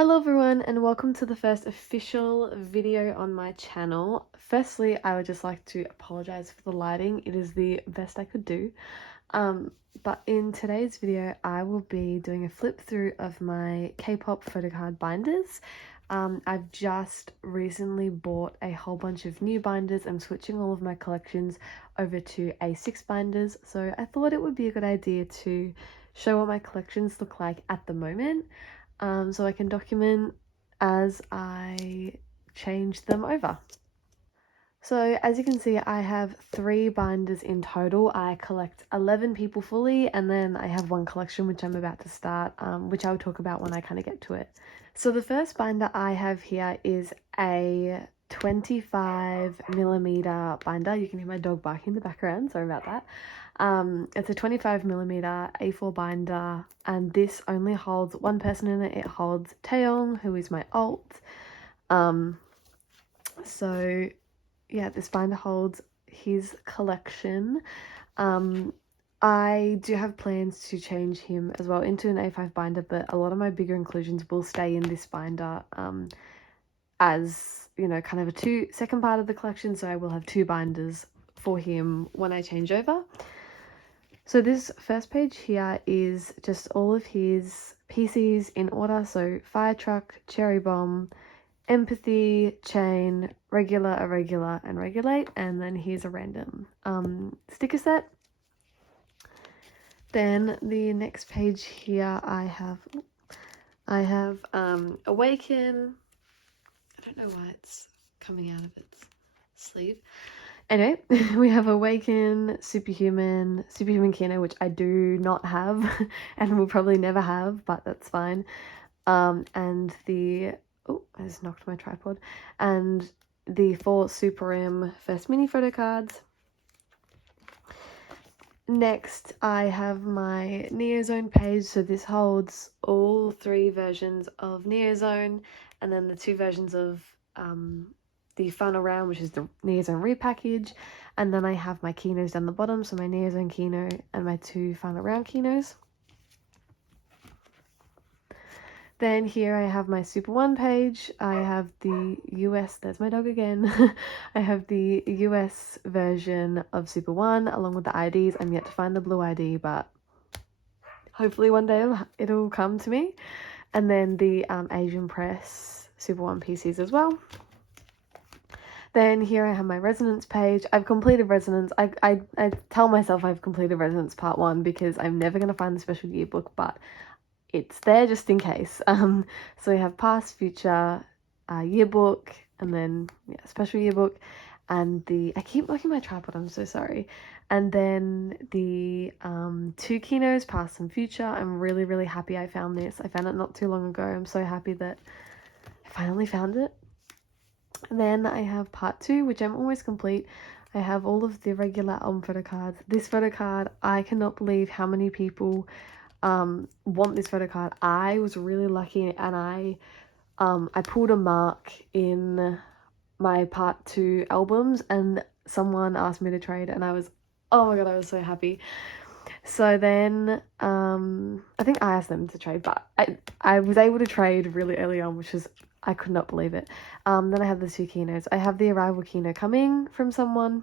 Hello everyone and welcome to the first official video on my channel. Firstly, I would just like to apologize for the lighting. It is the best I could do. But in today's video, I will be doing a flip through of my Kpop photocard binders. I've just recently bought a whole bunch of new binders. I'm switching all of my collections over to A6 binders, so I thought it would be a good idea to show what my collections look like at the moment. So I can document as I change them over. So as you can see, I have 3 binders in total. I collect 11 people fully, and then I have one collection which I'm about to start, which I'll talk about when I kind of get to it. So the first binder I have here is a 25mm binder. You can hear my dog barking in the background, sorry about that. It's a 25mm A4 binder, and this only holds one person in it. It holds Taeyong, who is my alt. So yeah, this binder holds his collection. I do have plans to change him as well into an A5 binder, but a lot of my bigger inclusions will stay in this binder as, you know, kind of a second part of the collection, so I will have 2 binders for him when I change over. So this first page here is just all of his PCs in order, so Fire Truck, Cherry Bomb, Empathy, Chain, Regular, Irregular, and Regulate, and then here's a random sticker set. Then the next page here I have Awaken. I don't know why it's coming out of its sleeve. Anyway, we have Awaken, Superhuman Kino, which I do not have and will probably never have, but that's fine. And the oh, I just knocked my tripod. And the 4 Super M first mini photo cards. Next, I have my Neozone page. So this holds all 3 versions of Neozone, and then the 2 versions of the final round, which is the Neozone repackage. And then I have my Kinos down the bottom, so my Neozone Kino and my 2 final round Kinos. Then here I have my Super 1 page. I have the US, there's my dog again. I have the US version of Super 1 along with the IDs. I'm yet to find the blue ID, but hopefully one day it'll come to me. And then the Asian Press Super 1 PCs as well. Then here I have my Resonance page. I've completed Resonance. I tell myself I've completed Resonance Part 1 because I'm never going to find the special yearbook, but it's there just in case. So we have past, future, yearbook, and then special yearbook, and I keep knocking my tripod, I'm so sorry. And then the 2 Kinos, past and future. I'm really happy I found this. I found it not too long ago. I'm so happy that I finally found it. And then I have part 2, which I'm almost complete. I have all of the regular album photo cards. This photo card, I cannot believe how many people want this photo card. I was really lucky, and I pulled a mark in my part 2 albums, and someone asked me to trade, and I was, oh my god, I was so happy. So then I think I asked them to trade, but I was able to trade really early on, which is, I could not believe it. Then I have the 2 Kinos. I have the Arrival Kino coming from someone,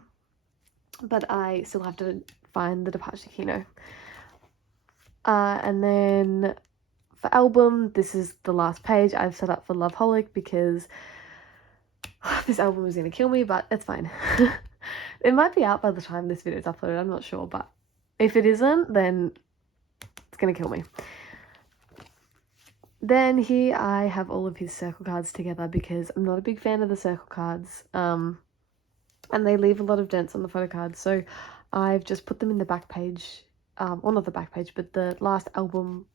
but I still have to find the Departure Kino. And then for album, this is the last page I've set up for Loveholic because this album is going to kill me, but it's fine. It might be out by the time this video is uploaded, I'm not sure, but if it isn't, then it's going to kill me. Then here I have all of his circle cards together because I'm not a big fan of the circle cards, and they leave a lot of dents on the photo cards, so I've just put them in the back page. Well, not the back page, but the last album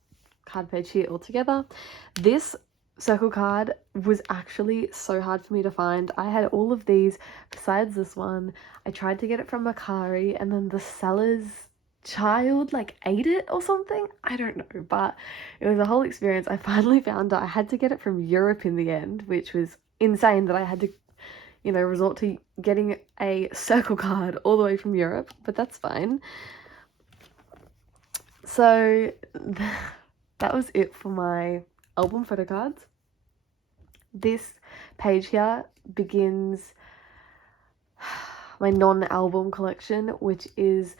card page here all together. This circle card was actually so hard for me to find. I had all of these besides this one. I tried to get it from Macari, and then the seller's child like ate it or something. I don't know, but it was a whole experience. I finally found it. I had to get it from Europe in the end, which was insane that I had to, you know, resort to getting a circle card all the way from Europe, but that's fine. So that was it for my album photo cards. This page here begins my non-album collection, which is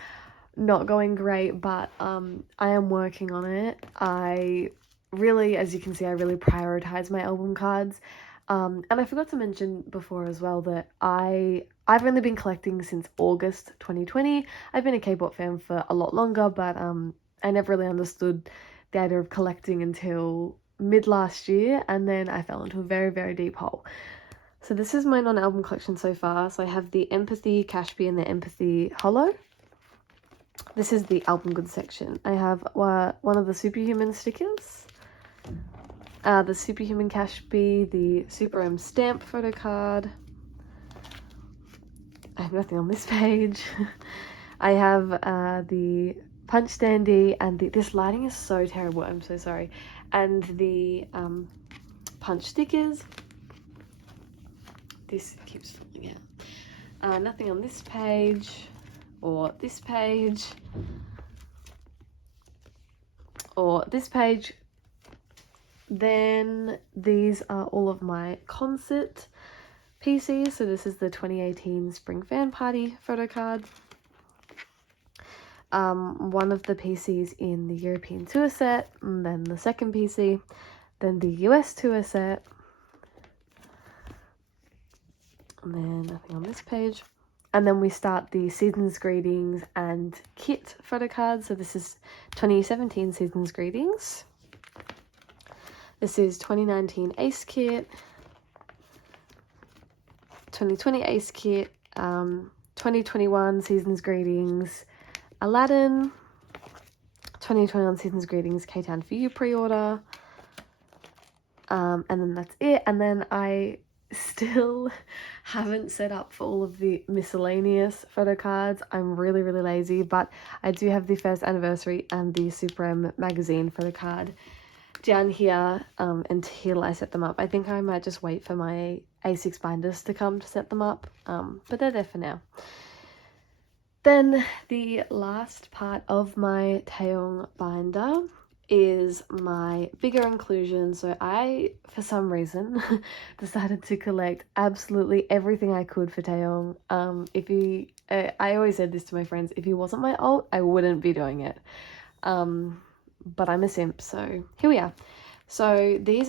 not going great, but I am working on it. I really, as you can see, I really prioritize my album cards. And I forgot to mention before as well that I've only been collecting since August 2020. I've been a K-pop fan for a lot longer, but I never really understood the idea of collecting until mid last year, and then I fell into a very, very deep hole. So this is my non-album collection so far. So I have the Empathy Kashbi and the Empathy Hollow. This is the album goods section. I have one of the Superhuman stickers, the Superhuman Kashbi, the Super M stamp photo card. I have nothing on this page. I have the punch standee and this lighting is so terrible, I'm so sorry. And the punch stickers. This keeps falling out. Nothing on this page, or this page, or this page. Then these are all of my concert PCs. So this is the 2018 Spring Fan Party photo card. One of the PCs in the European tour set, and then the second PC, then the US tour set, and then nothing on this page. And then we start the Season's Greetings and Kit photo card. So this is 2017 Season's Greetings. This is 2019 Ace Kit, 2020 Ace Kit, 2021 Season's Greetings, Aladdin, 2021 Season's Greetings, K-Town For You pre-order, and then that's it. And then I still haven't set up for all of the miscellaneous photo cards. I'm really, really lazy, but I do have the first anniversary and the Super M magazine photo card down here until I set them up. I think I might just wait for my A6 binders to come to set them up, but they're there for now. Then the last part of my taeyong binder is my bigger inclusion. So I, for some reason, decided to collect absolutely everything I could for taeyong. I always said this to my friends, if he wasn't my alt, I wouldn't be doing it. But I'm a simp, so here we are. So these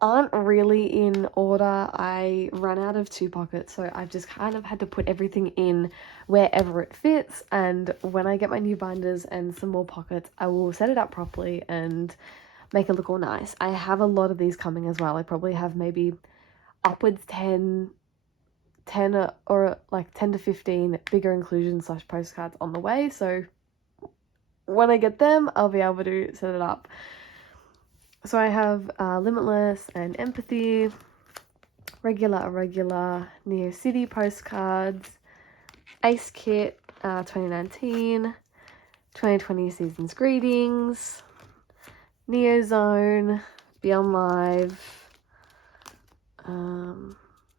aren't really in order. I ran out of 2 pockets, so I've just kind of had to put everything in wherever it fits, and when I get my new binders and some more pockets, I will set it up properly and make it look all nice. I have a lot of these coming as well. I probably have maybe upwards 10 or like 10 to 15 bigger inclusion / postcards on the way, so when I get them, I'll be able to set it up. So I have Limitless and Empathy, regular, irregular, Neo City postcards, Ace Kit, 2019, 2020 Season's Greetings, Neo Zone, Beyond Live.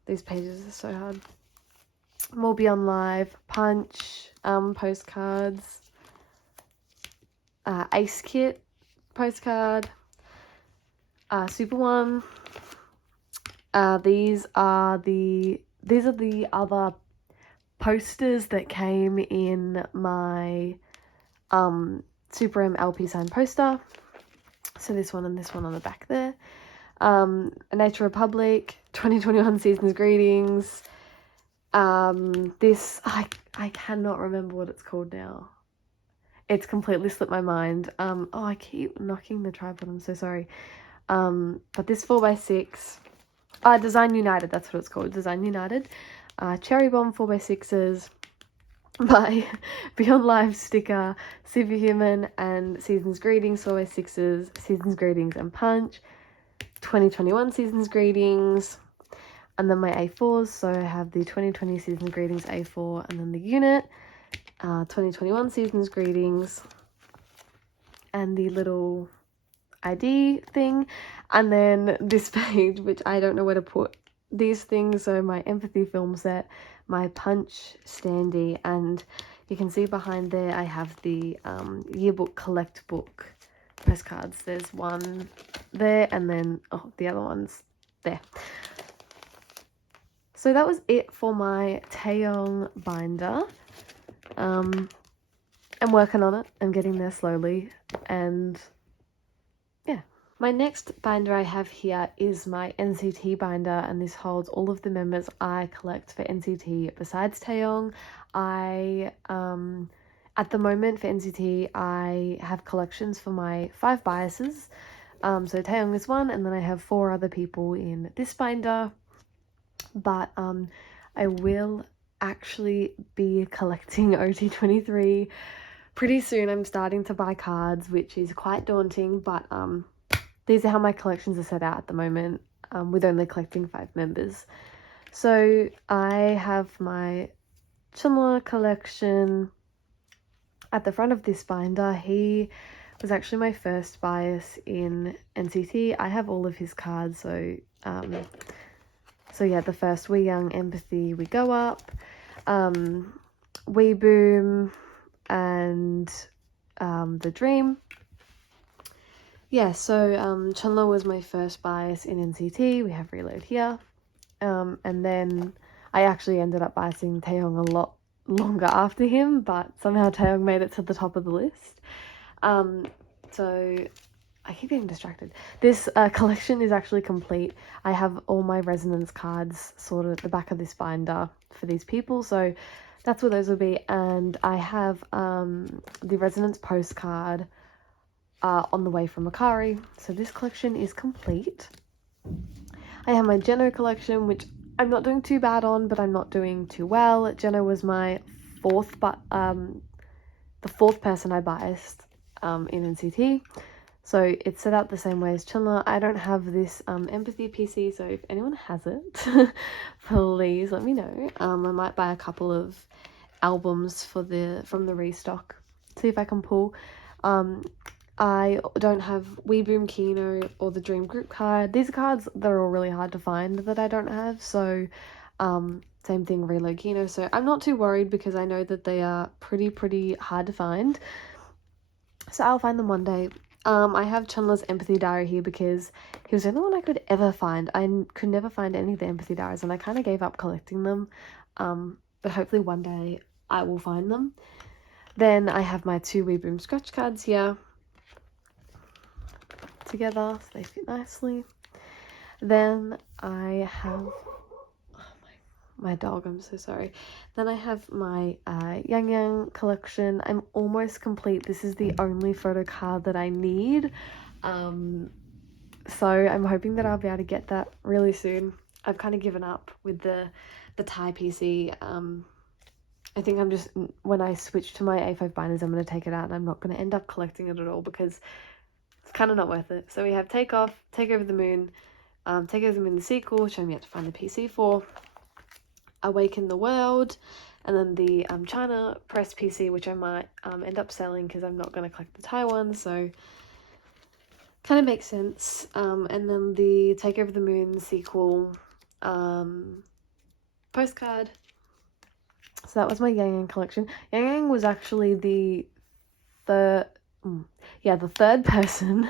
These pages are so hard. More Beyond Live, Punch, postcards, Ace Kit postcard, Super One. These are the other posters that came in my Super M LP signed poster. So this one and this one on the back there. Nature Republic, 2021 Season's Greetings. This I cannot remember what it's called now. It's completely slipped my mind. Oh, I keep knocking the tripod, I'm so sorry. But this 4x6, Design United, that's what it's called, Design United. Cherry Bomb 4x6s, by Beyond Live sticker, Superhuman and Season's Greetings 4x6s, Season's Greetings and Punch, 2021 Season's Greetings, and then my A4s, so I have the 2020 Season's Greetings A4 and then the unit, 2021 Season's Greetings, and the little ID thing, and then this page, which I don't know where to put these things, so my Empathy film set, my Punch standee, and you can see behind there I have the yearbook collect book postcards. There's one there, and then the other one's there. So that was it for my taeyong binder. I'm working on it. I'm getting there slowly, and yeah. My next binder I have here is my NCT binder, and this holds all of the members I collect for NCT besides taeyong. At the moment for NCT, I have collections for my 5 biases. So taeyong is one, and then I have 4 other people in this binder. But I will actually be collecting OT23 pretty soon. I'm starting to buy cards, which is quite daunting, but these are how my collections are set out at the moment, with only collecting 5 members. So I have my Chunla collection at the front of this binder. He was actually my first bias in NCT. I have all of his cards, so yeah, the first We Young, Empathy, We Go Up, We Boom, and The Dream. Yeah, so Chunla was my first bias in NCT. We have Reload here. And then I actually ended up biasing Taeyong a lot longer after him, but somehow Taeyong made it to the top of the list. So I keep getting distracted. This collection is actually complete. I have all my resonance cards sorted at the back of this binder for these people, so that's what those will be. And I have the resonance postcard on the way from Akari. So this collection is complete. I have my Jeno collection, which I'm not doing too bad on, but I'm not doing too well. Jeno was my the fourth person I biased in NCT. So it's set out the same way as Chunla. I don't have this Empathy PC, so if anyone has it, please let me know. I might buy a couple of albums from the restock, see if I can pull. I don't have We Boom Kino or the Dream Group card. These are cards that are all really hard to find that I don't have, so same thing, Reload Kino. So I'm not too worried because I know that they are pretty hard to find. So I'll find them one day. I have Chunla's Empathy Diary here because he was the only one I could ever find. I could never find any of the Empathy Diaries, and I kind of gave up collecting them. But hopefully one day I will find them. Then I have my 2 We Boom scratch cards here together, so they fit nicely. Then I have my dog, I'm so sorry. Then I have my Yang collection. I'm almost complete. This is the only photo card that I need. So I'm hoping that I'll be able to get that really soon. I've kind of given up with the Thai PC. I think I'm just, when I switch to my A5 binders, I'm going to take it out, and I'm not going to end up collecting it at all because it's kind of not worth it. So we have Take Off, Take Over the Moon, Take Over the Moon the sequel, which I'm yet to find the PC for, Awaken the World, and then the China Press PC, which I might end up selling because I'm not going to collect the Thai one, so kind of makes sense. And then the Take Over the Moon sequel postcard. So that was my Yang collection. Yang was actually the third person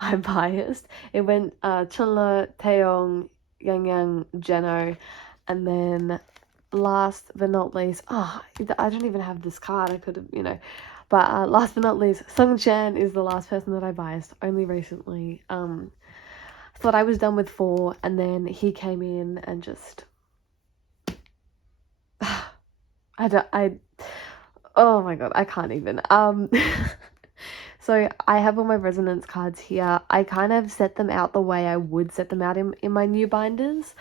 I biased. It went Chunla, Taeyong, Yang, Jeno, and then last but not least, I don't even have this card. I could have, but last but not least, Sung Chan is the last person that I biased only recently. Thought I was done with 4, and then he came in and just oh my god, I can't even. So I have all my resonance cards here. I kind of set them out the way I would set them out in my new binders.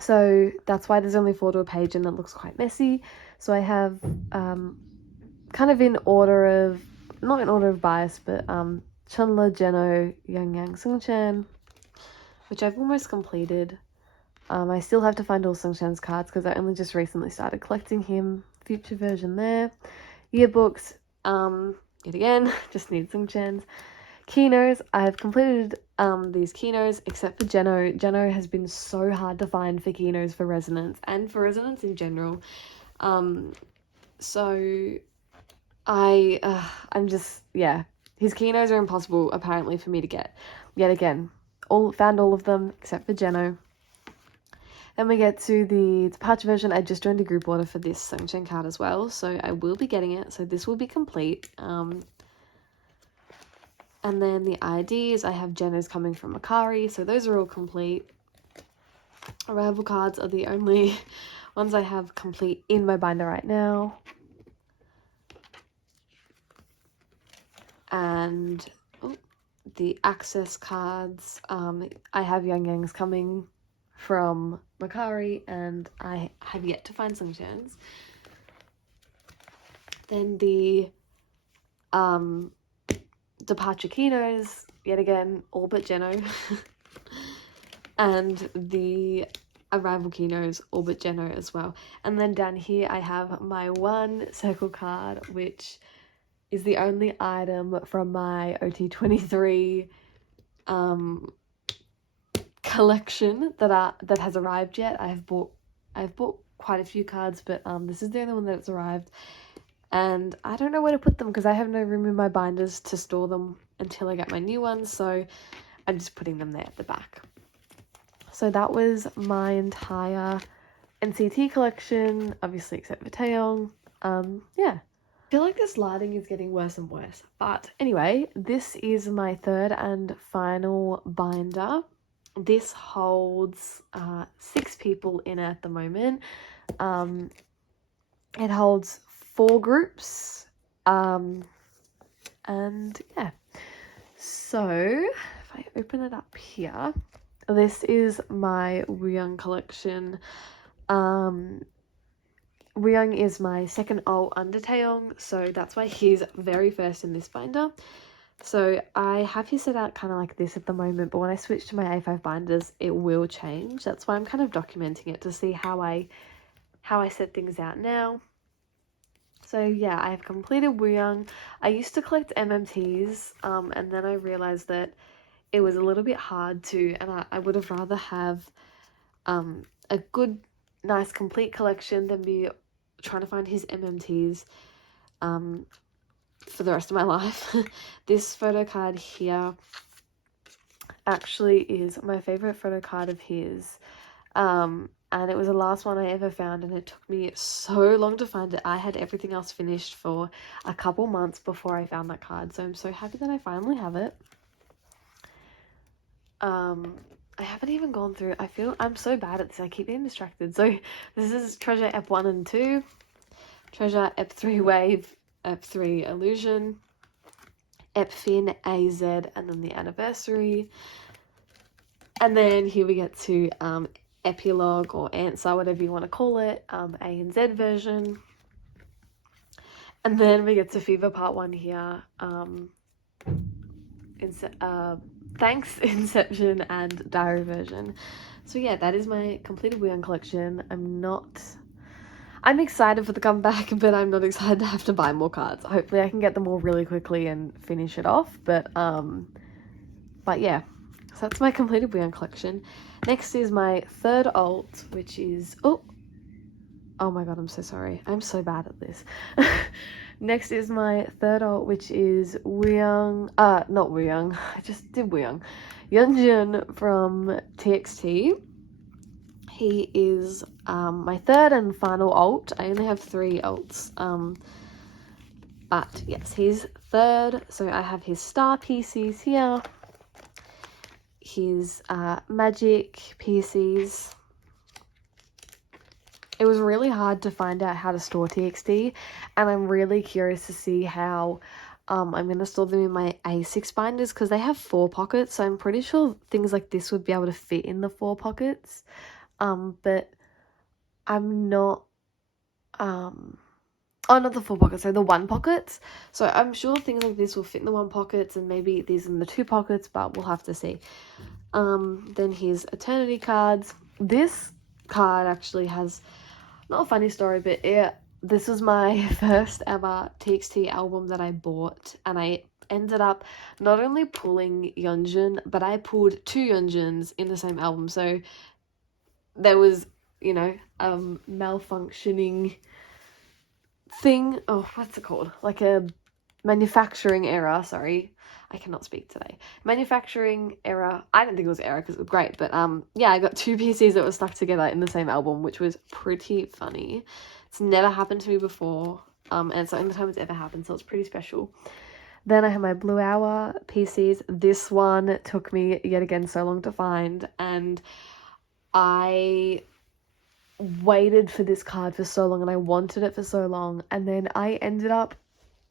So that's why there's only 4 to a page and it looks quite messy. So I have kind of in order of, not in order of bias, but Chunla, Jeno, Yang, Sungchan, which I've almost completed. I still have to find all Sungchan's cards because I only just recently started collecting him. Future version there. Yearbooks, yet again, just need Sungchan's. Kinos, I have completed these Kinos except for Jeno. Jeno has been so hard to find for Kinos for Resonance and for Resonance in general. So I'm just, his Kinos are impossible apparently for me to get. Yet again, found all of them except for Jeno. Then we get to the departure version. I just joined a group order for this Sungchen card as well, so I will be getting it. So this will be complete. And then the IDs, I have Jeno's coming from Akari, so those are all complete. Arrival cards are the only ones I have complete in my binder right now. And the access cards, I have Yongies coming from Makari, and I have yet to find Sungchans. Then the departure kinos, yet again, all but Jeno. And the arrival kinos, all but Jeno as well. And then down here I have my one circle card, which is the only item from my OT23 collection that has arrived yet. I've bought quite a few cards, but this is the only one that's arrived, and I don't know where to put them because I have no room in my binders to store them until I get my new ones, so I'm just putting them there at the back. So that was my entire NCT collection, obviously except for Taeyong. Yeah. I feel like this lighting is getting worse and worse, but anyway, this is my third and final binder. This holds 6 people in it at the moment. It holds 4 groups, and yeah. So if I open it up here, this is my Wooyoung collection. Wooyoung is my second alt under Taeyong, so that's why he's very first in this binder. So I have his set out kind of like this at the moment, but when I switch to my A5 binders, it will change. That's why I'm kind of documenting it to see how I set things out now. So yeah, I have completed Wooyoung. I used to collect MMTs, and then I realized that it was a little bit hard to, and I would have rather have a good, nice, complete collection than be trying to find his MMTs for the rest of my life. This photo card here actually is my favorite photo card of his, and it was the last one I ever found, and it took me so long to find it. I had everything else finished for a couple months before I found that card, so I'm so happy that I finally have it. I haven't even gone through, I'm so bad at this, I keep getting distracted. So this is Treasure Ep 1 and 2, Treasure Ep 3 Wave, Ep 3 Illusion, Ep Fin, AZ, and then the Anniversary. And then here we get to Epilogue or Answer, whatever you want to call it, A and Z version. And then we get to Fever Part 1 here, Thanks, Inception, and Diary version. So yeah, that is my completed Wooyoung collection. I'm excited for the comeback, but I'm not excited to have to buy more cards. Hopefully I can get them all really quickly and finish it off, but yeah. So that's my completed Wooyoung collection. Next is my third alt, which is, oh my god, I'm so sorry. I'm so bad at this. Next is my third alt, which is Wooyoung, not Wooyoung, I just did Wooyoung. Yeonjun from TXT. He is my third and final alt. I only have 3 alts. But yes, he's third. So I have his star PCs here. His magic PCs. It was really hard to find out how to store TXT, and I'm really curious to see how I'm going to store them in my A6 binders, because they have 4 pockets, so I'm pretty sure things like this would be able to fit in the 4 pockets, but I'm not, not the 4 pockets, so the 1 pockets, so I'm sure things like this will fit in the 1 pockets, and maybe these in the 2 pockets, but we'll have to see. Then here's Eternity cards. This card actually has, not a funny story, but this was my first ever TXT album that I bought, and I ended up not only pulling Yeonjun, but I pulled 2 Yeonjuns in the same album, so there was, you know, malfunctioning thing, what's it called, like a manufacturing error, sorry. I cannot speak today. Manufacturing error. I didn't think it was error because it was great, but yeah, I got 2 PCs that were stuck together in the same album, which was pretty funny. It's never happened to me before, and it's the only time it's ever happened, so it's pretty special. Then I have my Blue Hour PCs. This one took me yet again so long to find, and I waited for this card for so long, and I wanted it for so long, and then I ended up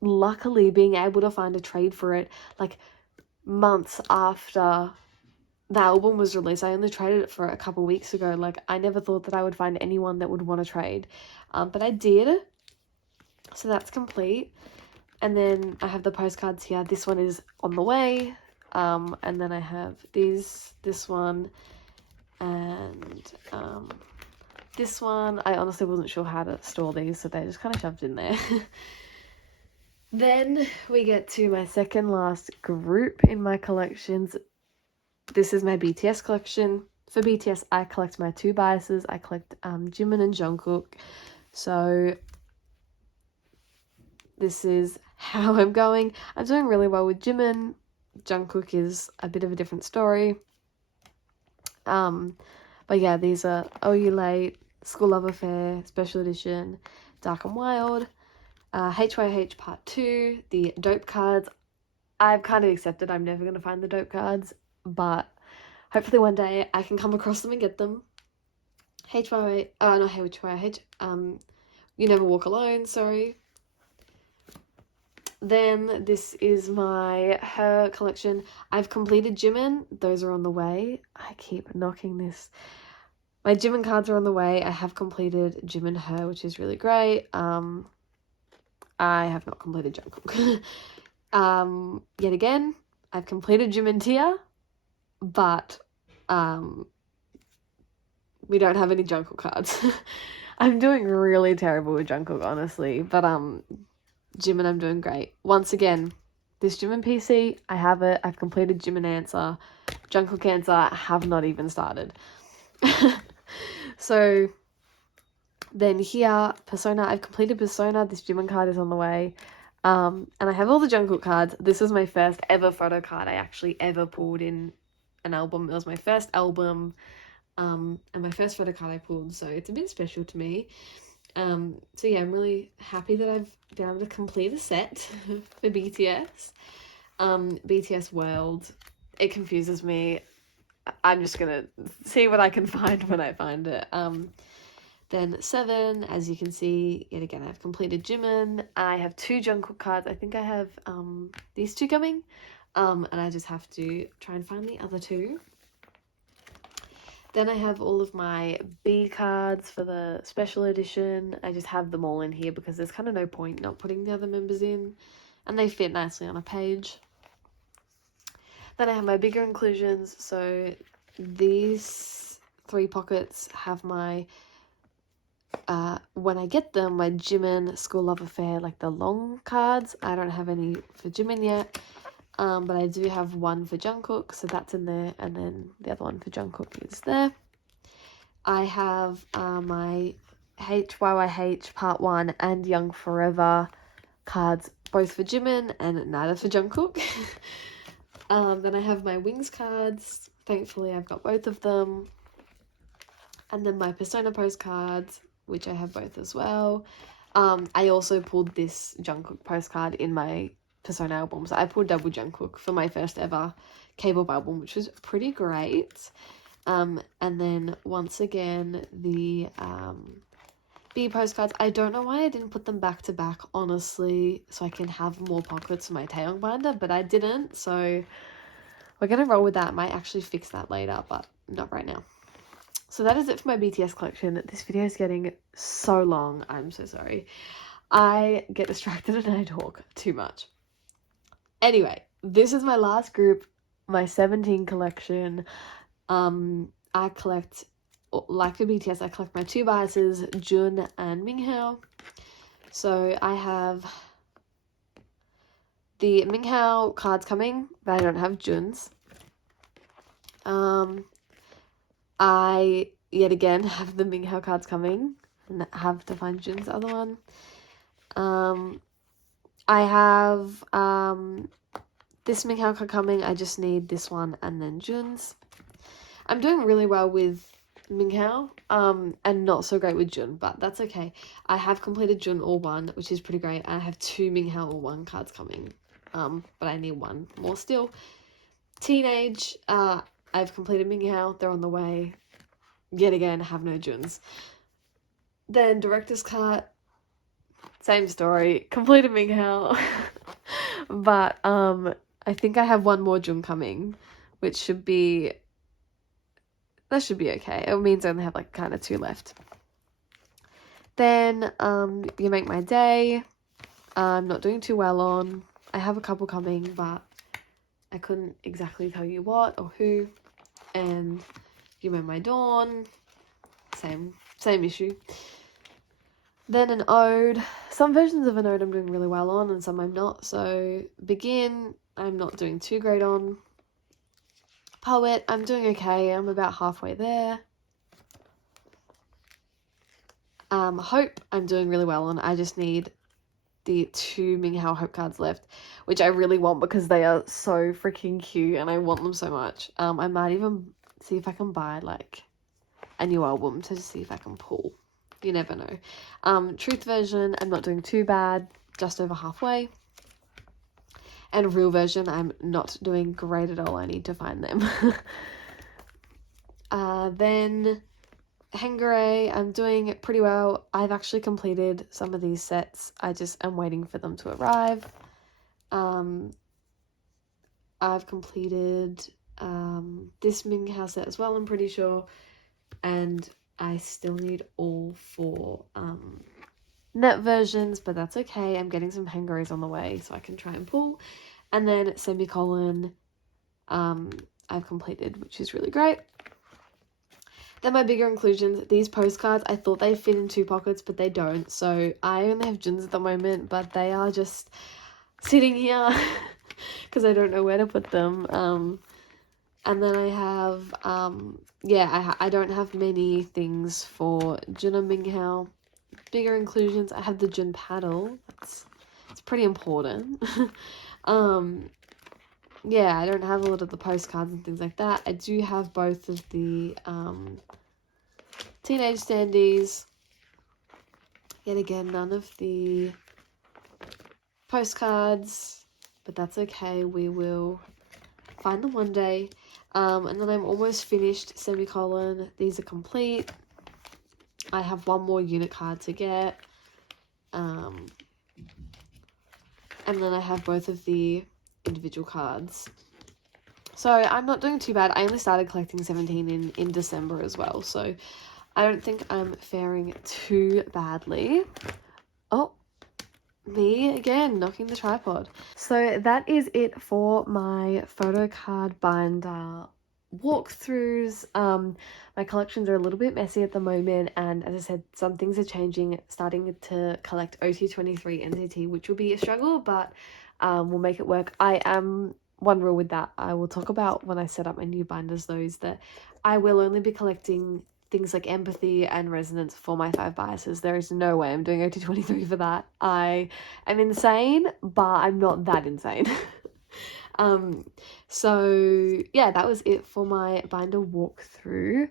luckily being able to find a trade for it like months after the album was released. I only traded it for a couple weeks ago. Like, I never thought that I would find anyone that would want to trade, but I did, so that's complete. And then I have the postcards here. This one is on the way, and then I have this one, and this one. I honestly wasn't sure how to store these, so they just kind of shoved in there. Then we get to my second last group in my collections. This is my BTS collection. For BTS, I collect my 2 biases. I collect Jimin and Jungkook. So this is how I'm going. I'm doing really well with Jimin. Jungkook is a bit of a different story. But yeah, these are Oh You Late, School Love Affair, Special Edition, Dark and Wild, HYH Part 2, the dope cards. I've kind of accepted I'm never going to find the dope cards, but hopefully one day I can come across them and get them. Not HYH, You Never Walk Alone, sorry. Then this is my Her collection. I've completed Jimin. Those are on the way. I keep knocking this. My Jimin cards are on the way. I have completed Jimin Her, which is really great. I have not completed Jungkook. Yet again, I've completed Jimin Tia, but we don't have any Jungkook cards. I'm doing really terrible with Jungkook, honestly, but Jimin, I'm doing great. Once again, this Jimin PC, I have it. I've completed Jimin Answer. Jungkook Answer, I have not even started. So then here, Persona, I've completed Persona. This Jimin card is on the way. And I have all the Jungkook cards. This is my first ever photo card I actually ever pulled in an album. It was my first album, and my first photo card I pulled, so it's a bit special to me. So yeah, I'm really happy that I've been able to complete a set for BTS. BTS World, it confuses me. I'm just gonna see what I can find when I find it. Then 7, as you can see, yet again, I've completed Jimin. I have 2 Jungkook cards. I think I have these 2 coming, and I just have to try and find the other 2. Then I have all of my B cards for the special edition. I just have them all in here because there's kind of no point not putting the other members in, and they fit nicely on a page. Then I have my bigger inclusions. So these 3 pockets have my, when I get them, my Jimin School Love Affair, like the long cards. I don't have any for Jimin yet. But I do have 1 for Jungkook, so that's in there, and then the other one for Jungkook is there. I have my HYYH Part 1 and Young Forever cards, both for Jimin and neither for Jungkook. Then I have my Wings cards. Thankfully, I've got both of them. And then my Persona postcards, which I have both as well. I also pulled this Jungkook postcard in my Persona album, so I pulled double Jungkook for my first ever Kpop album, which was pretty great. And then once again the B postcards. I don't know why I didn't put them back to back, honestly, so I can have more pockets for my taeyong binder, but I didn't, so we're gonna roll with that. I might actually fix that later, but not right now. So that is it for my BTS collection. This video is getting so long. I'm so sorry. I get distracted and I talk too much. Anyway, this is my last group, my 17 collection. I collect, like for BTS, I collect my 2 biases, Jun and Minghao. So I have the Minghao cards coming, but I don't have Jun's. I, yet again, have the Minghao cards coming and have to find Jun's other one. I have this Minghao card coming. I just need this one and then Jun's. I'm doing really well with Minghao, and not so great with Jun, but that's okay. I have completed Jun all one, which is pretty great. I have 2 Minghao all one cards coming, but I need 1 more still. Teenage, I've completed Minghao. They're on the way. Yet again, have no Juns. Then Director's Cut, same story. Completed Minghao, but I think I have 1 more Jun coming, which should be. That should be okay. It means I only have like kind of 2 left. Then You Make My Day. I'm not doing too well on. I have a couple coming, but I couldn't exactly tell you what or who. And You Make My Dawn. Same issue. Then an ode. Some versions of an ode I'm doing really well on and some I'm not. So Begin, I'm not doing too great on. Poet, I'm doing okay. I'm about halfway there. Hope, I'm doing really well on. I just need the 2 Minghao Hope cards left, which I really want because they are so freaking cute and I want them so much. I might even see if I can buy like a new album to see if I can pull. You never know. Truth version, I'm not doing too bad, just over halfway. And real version, I'm not doing great at all. I need to find them. Then Hengare, I'm doing pretty well. I've actually completed some of these sets. I just am waiting for them to arrive. I've completed this Minghao set as well, I'm pretty sure. And I still need all 4 net versions, but that's okay. I'm getting some Hengares on the way, so I can try and pull. And then semicolon, I've completed, which is really great. Then my bigger inclusions, these postcards, I thought they fit in 2 pockets, but they don't. So I only have Juns at the moment, but they are just sitting here because I don't know where to put them. And then I have, I don't have many things for Jun and Minghao. Bigger inclusions, I have the Jun paddle. It's pretty important. I don't have a lot of the postcards and things like that. I do have both of the teenage standees. Yet again, none of the postcards, but that's okay. We will find them one day. And then I'm almost finished semicolon. These are complete. I have 1 more unit card to get. And then I have both of the individual cards. So I'm not doing too bad. I only started collecting 17 in December as well. So I don't think I'm faring too badly. Oh, me again, knocking the tripod. So that is it for my Photocard binder walkthroughs. My collections are a little bit messy at the moment, and as I said, some things are changing, starting to collect OT23 NCT, which will be a struggle, but we'll make it work. I am one rule with that I will talk about when I set up my new binders, though, is that I will only be collecting things like empathy and resonance for my 5 biases. There is no way I'm doing OT23 for that. I am insane, but I'm not that insane. So yeah, that was it for my binder walkthrough.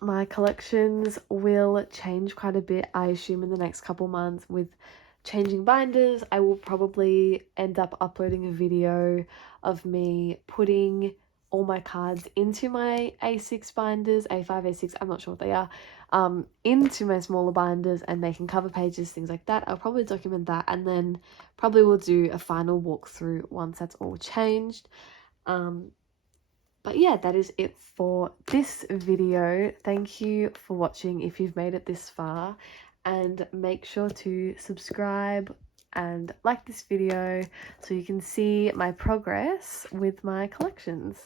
My collections will change quite a bit, I assume, in the next couple months with changing binders. I will probably end up uploading a video of me putting all my cards into my A6 binders, A5, A6, I'm not sure what they are, into my smaller binders and making cover pages, things like that. I'll probably document that, and then probably will do a final walkthrough once that's all changed. But yeah, that is it for this video. Thank you for watching if you've made it this far, and make sure to subscribe and like this video so you can see my progress with my collections.